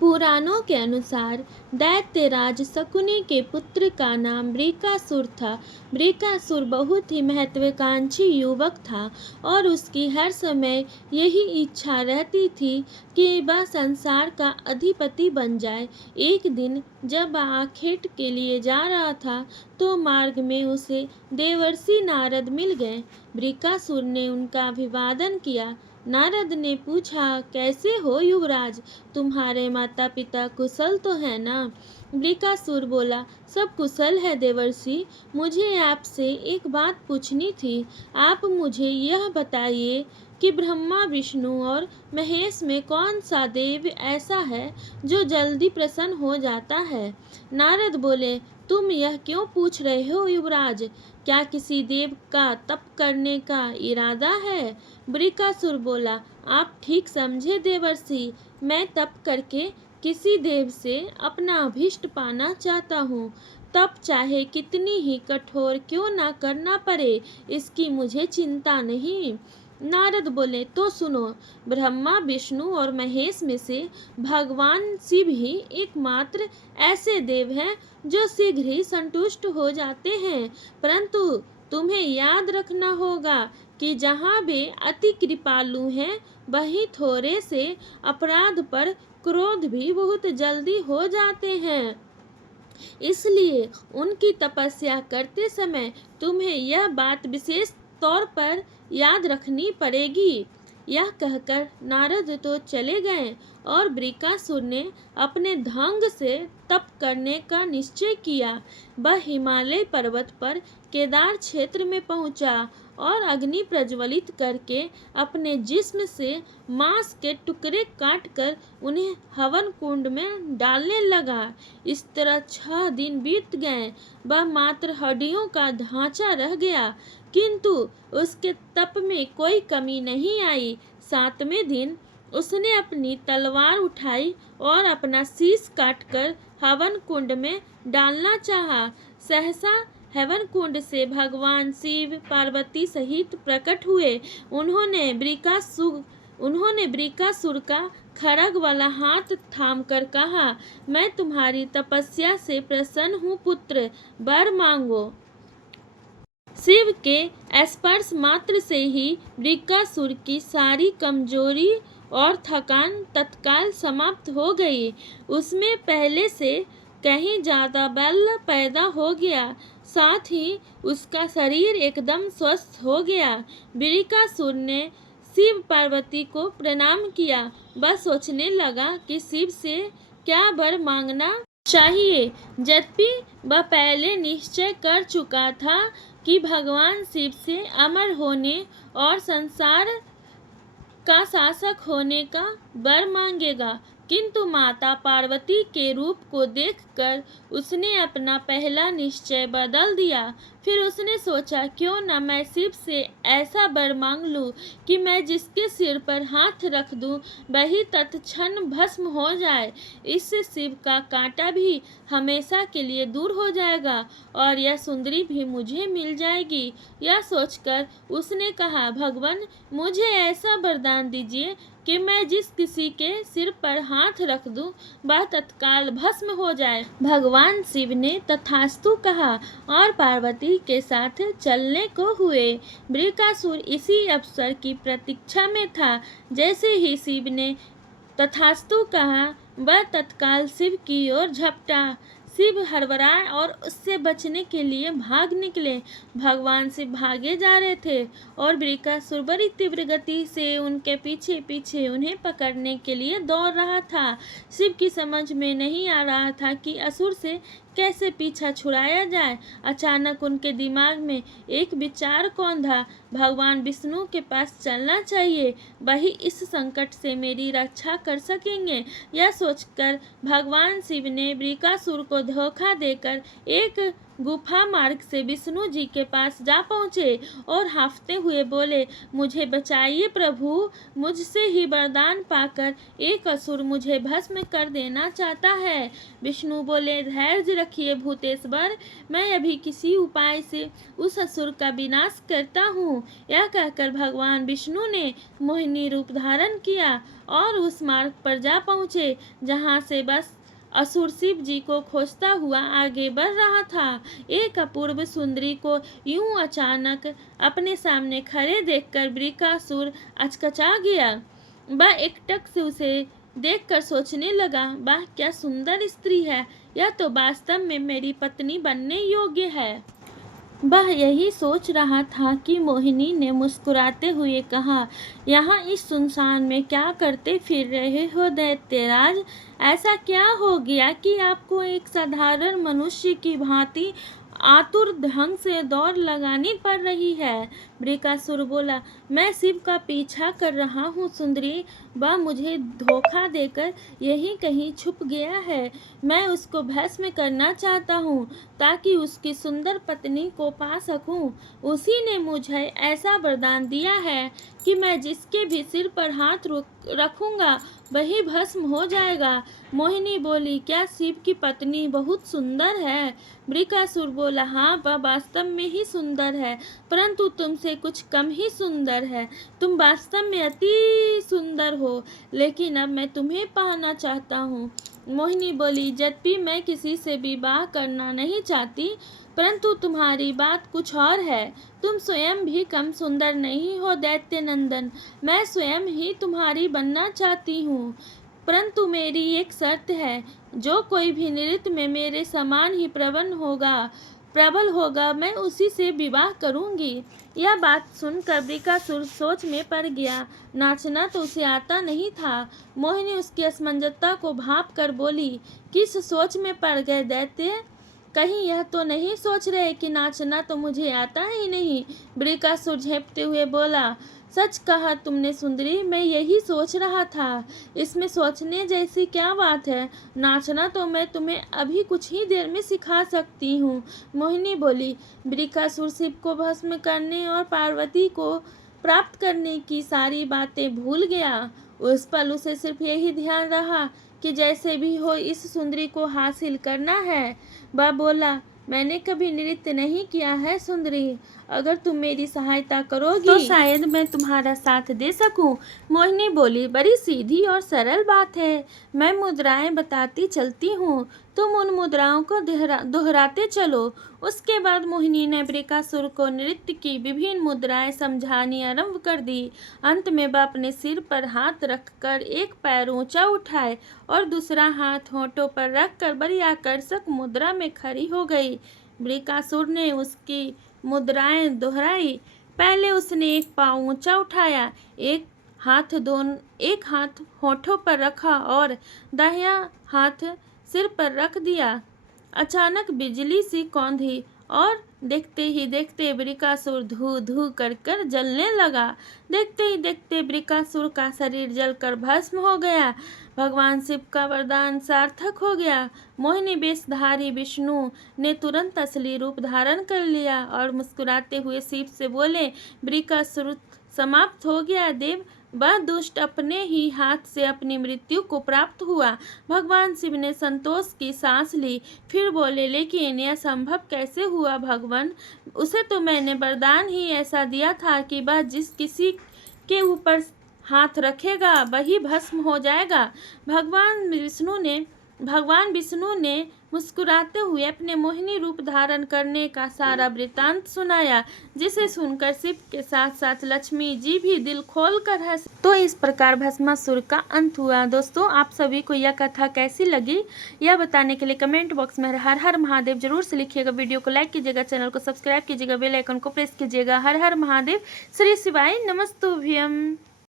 पुराणों के अनुसार दैत्यराज शकुनि के पुत्र का नाम वृकासुर था। वृकासुर बहुत ही महत्वाकांक्षी युवक था और उसकी हर समय यही इच्छा रहती थी कि वह संसार का अधिपति बन जाए। एक दिन जब वह आखेट के लिए जा रहा था तो मार्ग में उसे देवर्षि नारद मिल गए। वृकासुर ने उनका अभिवादन किया। नारद ने पूछा, कैसे हो युवराज? तुम्हारे माता पिता कुशल तो है ना? वृकासुर बोला, सब कुशल है देवर्षि। मुझे आपसे एक बात पूछनी थी। आप मुझे यह बताइए कि ब्रह्मा विष्णु और महेश में कौन सा देव ऐसा है जो जल्दी प्रसन्न हो जाता है? नारद बोले, तुम यह क्यों पूछ रहे हो युवराज? क्या किसी देव का तप करने का इरादा है? वृकासुर बोला, आप ठीक समझे देवर्षि। मैं तप करके किसी देव से अपना अभीष्ट पाना चाहता हूँ। तप चाहे कितनी ही कठोर क्यों ना करना पड़े, इसकी मुझे चिंता नहीं। नारद बोले, तो सुनो, ब्रह्मा विष्णु और महेश में से भगवान शिव ही एकमात्र ऐसे देव हैं जो शीघ्र ही संतुष्ट हो जाते हैं। परंतु तुम्हें याद रखना होगा कि जहाँ वे अति कृपालु हैं, वहीं थोड़े से अपराध पर क्रोध भी बहुत जल्दी हो जाते हैं। इसलिए उनकी तपस्या करते समय तुम्हें यह बात विशेष तौर पर याद रखनी पड़ेगी। यह कहकर नारद तो चले गए और वृकासुर ने अपने ढंग से तप करने का निश्चय किया। वह हिमालय पर्वत पर केदार क्षेत्र में पहुंचा और अग्नि प्रज्वलित करके अपने जिस्म से मांस के टुकड़े काटकर उन्हें हवन कुंड में डालने लगा। इस तरह 6 दिन बीत गए। वह मात्र हड्डियों का ढांचा रह गया, किंतु उसके तप में कोई कमी नहीं आई। 7वें दिन उसने अपनी तलवार उठाई और अपना शीश काटकर हवन कुंड में डालना चाहा। सहसा हवन कुंड से भगवान शिव पार्वती सहित प्रकट हुए। उन्होंने वृकासुर का खड्ग वाला हाथ थामकर कहा, मैं तुम्हारी तपस्या से प्रसन्न हूँ पुत्र, वर मांगो। शिव के स्पर्श मात्र से ही वृकासुर की सारी कमजोरी और थकान तत्काल समाप्त हो गई। उसमें पहले से कहीं ज्यादा बल पैदा हो गया, साथ ही उसका शरीर एकदम स्वस्थ हो गया। वृकासुर ने शिव पार्वती को प्रणाम किया। वह सोचने लगा कि शिव से क्या वर मांगना चाहिए। यद्यपि वह पहले निश्चय कर चुका था कि भगवान शिव से अमर होने और संसार का शासक होने का वर मांगेगा, किंतु माता पार्वती के रूप को देखकर उसने अपना पहला निश्चय बदल दिया। फिर उसने सोचा, क्यों न मैं शिव से ऐसा वर मांग लूं कि मैं जिसके सिर पर हाथ रख दूं वही तत्क्षण भस्म हो जाए। इससे शिव का कांटा भी हमेशा के लिए दूर हो जाएगा और यह सुंदरी भी मुझे मिल जाएगी। यह सोचकर उसने कहा, भगवान मुझे ऐसा वरदान दीजिए कि मैं जिस किसी के सिर पर हाथ रख दूं वह तत्काल भस्म हो जाए। भगवान शिव ने तथास्तु कहा और पार्वती के साथ चलने को हुए। वृकासुर इसी अवसर की प्रतीक्षा में था। जैसे ही शिव ने तथास्तु कहा, वह तत्काल शिव की ओर झपटा। शिव हड़बड़ाए और उससे बचने के लिए भाग निकले। भगवान शिव भागे जा रहे थे और वृकासुर बड़ी तीव्र गति से उनके पीछे पीछे उन्हें पकड़ने के लिए दौड़ रहा था। शिव की समझ में नहीं आ रहा था कि असुर से कैसे पीछा छुड़ाया जाए। अचानक उनके दिमाग में एक विचार कौंधा, भगवान विष्णु के पास चलना चाहिए, वही इस संकट से मेरी रक्षा कर सकेंगे। यह सोचकर भगवान शिव ने वृकासुर को धोखा देकर एक गुफा मार्ग से विष्णु जी के पास जा पहुँचे और हांफते हुए बोले, मुझे बचाइए प्रभु, मुझसे ही वरदान पाकर एक असुर मुझे भस्म कर देना चाहता है। विष्णु बोले, धैर्य रखिए भूतेश्वर, मैं अभी किसी उपाय से उस असुर का विनाश करता हूँ। यह कहकर भगवान विष्णु ने मोहिनी रूप धारण किया और उस मार्ग पर जा पहुँचे जहाँ से बस असुर शिव जी को खोजता हुआ आगे बढ़ रहा था। एक अपूर्व सुंदरी को यूं अचानक अपने सामने खड़े देखकर वृकासुर अचकचा गया। वह एकटक से उसे देखकर सोचने लगा, वाह क्या सुंदर स्त्री है, यह तो वास्तव में मेरी पत्नी बनने योग्य है। वह यही सोच रहा था कि मोहिनी ने मुस्कुराते हुए कहा, यहाँ इस सुनसान में क्या करते फिर रहे हो दैत्यराज? ऐसा क्या हो गया कि आपको एक साधारण मनुष्य की भांति आतुर ढंग से दौड़ लगानी पड़ रही है? वृकासुर बोला, मैं शिव का पीछा कर रहा हूँ सुंदरी, वह मुझे धोखा देकर यहीं कहीं छुप गया है। मैं उसको भस्म करना चाहता हूँ ताकि उसकी सुंदर पत्नी को पा सकूं। उसी ने मुझे ऐसा वरदान दिया है कि मैं जिसके भी सिर पर हाथ रखूंगा वही भस्म हो जाएगा। मोहिनी बोली, क्या शिव की पत्नी बहुत सुंदर है? वृकासुर बोला, हाँ वह वास्तव में ही सुंदर है, परंतु तुमसे कुछ कम ही सुंदर है। तुम वास्तव में अति सुंदर हो, लेकिन अब मैं तुम्हें पाना चाहता हूँ। मोहिनी बोली, यद्यपि मैं किसी से विवाह करना नहीं चाहती, परंतु तुम्हारी बात कुछ और है। तुम स्वयं भी कम सुंदर नहीं हो दैत्य नंदन, मैं स्वयं ही तुम्हारी बनना चाहती हूँ, परंतु मेरी एक शर्त है, जो कोई भी नृत्य में मेरे समान ही प्रबल होगा मैं उसी से विवाह करूंगी। यह बात सुनकर वृकासुर सोच में पड़ गया। नाचना तो उसे आता नहीं था। मोहिनी उसकी असमंजसता को भांप कर बोली, किस सोच में पड़ गए दैत्य? कहीं यह तो नहीं सोच रहे कि नाचना तो मुझे आता ही नहीं? वृकासुर झेंपते हुए बोला, सच कहा तुमने सुंदरी, मैं यही सोच रहा था। इसमें सोचने जैसी क्या बात है? नाचना तो मैं तुम्हें अभी कुछ ही देर में सिखा सकती हूँ। मोहिनी बोली, वृकासुर शिव को भस्म करने और पार्वती को प्राप्त करने की सारी बातें भूल गया। उस पल उसे सिर्फ यही ध्यान रहा कि जैसे भी हो इस सुंदरी को हासिल करना है। वह बोला, मैंने कभी नृत्य नहीं किया है सुंदरी, अगर तुम मेरी सहायता करोगी तो शायद मैं तुम्हारा साथ दे सकूं। मोहिनी बोली, बड़ी सीधी और सरल बात है, मैं मुद्राएं बताती चलती हूँ, तुम उन मुद्राओं को दोहराते चलो। उसके बाद मोहिनी ने वृकासुर को नृत्य की विभिन्न मुद्राएं समझानी आरंभ कर दी। अंत में वह अपने सिर पर हाथ रखकर एक पैर ऊंचा उठाए और दूसरा हाथ होंठों पर रखकर बड़ी आकर्षक मुद्रा में खड़ी हो गई। वृकासुर ने उसकी मुद्राएं दोहराई। पहले उसने एक पाँव ऊंचा उठाया, एक हाथ होठों पर रखा और दाहिना हाथ सिर पर रख दिया। अचानक बिजली सी कौंधी और देखते ही देखते वृकासुर धू धू कर जलने लगा। देखते ही देखते वृकासुर का शरीर जलकर भस्म हो गया। भगवान शिव का वरदान सार्थक हो गया। मोहिनी वेशधारी विष्णु ने तुरंत असली रूप धारण कर लिया और मुस्कुराते हुए शिव से बोले, वृकासुर समाप्त हो गया देव, वह दुष्ट अपने ही हाथ से अपनी मृत्यु को प्राप्त हुआ। भगवान शिव ने संतोष की सांस ली, फिर बोले, लेकिन यह संभव कैसे हुआ भगवान? उसे तो मैंने वरदान ही ऐसा दिया था कि वह जिस किसी के ऊपर हाथ रखेगा वही भस्म हो जाएगा। भगवान विष्णु ने मुस्कुराते हुए अपने मोहिनी रूप धारण करने का सारा वृत्तांत सुनाया, जिसे सुनकर शिव के साथ साथ लक्ष्मी जी भी दिल खोल कर हंस। तो इस प्रकार भस्मासुर का अंत हुआ। दोस्तों, आप सभी को यह कथा कैसी लगी यह बताने के लिए कमेंट बॉक्स में हर हर महादेव जरूर से लिखिएगा। वीडियो को लाइक कीजिएगा, चैनल को सब्सक्राइब कीजिएगा, बेल आइकन को प्रेस कीजिएगा। हर हर महादेव। श्री शिवाय नमस्तुभ्यम।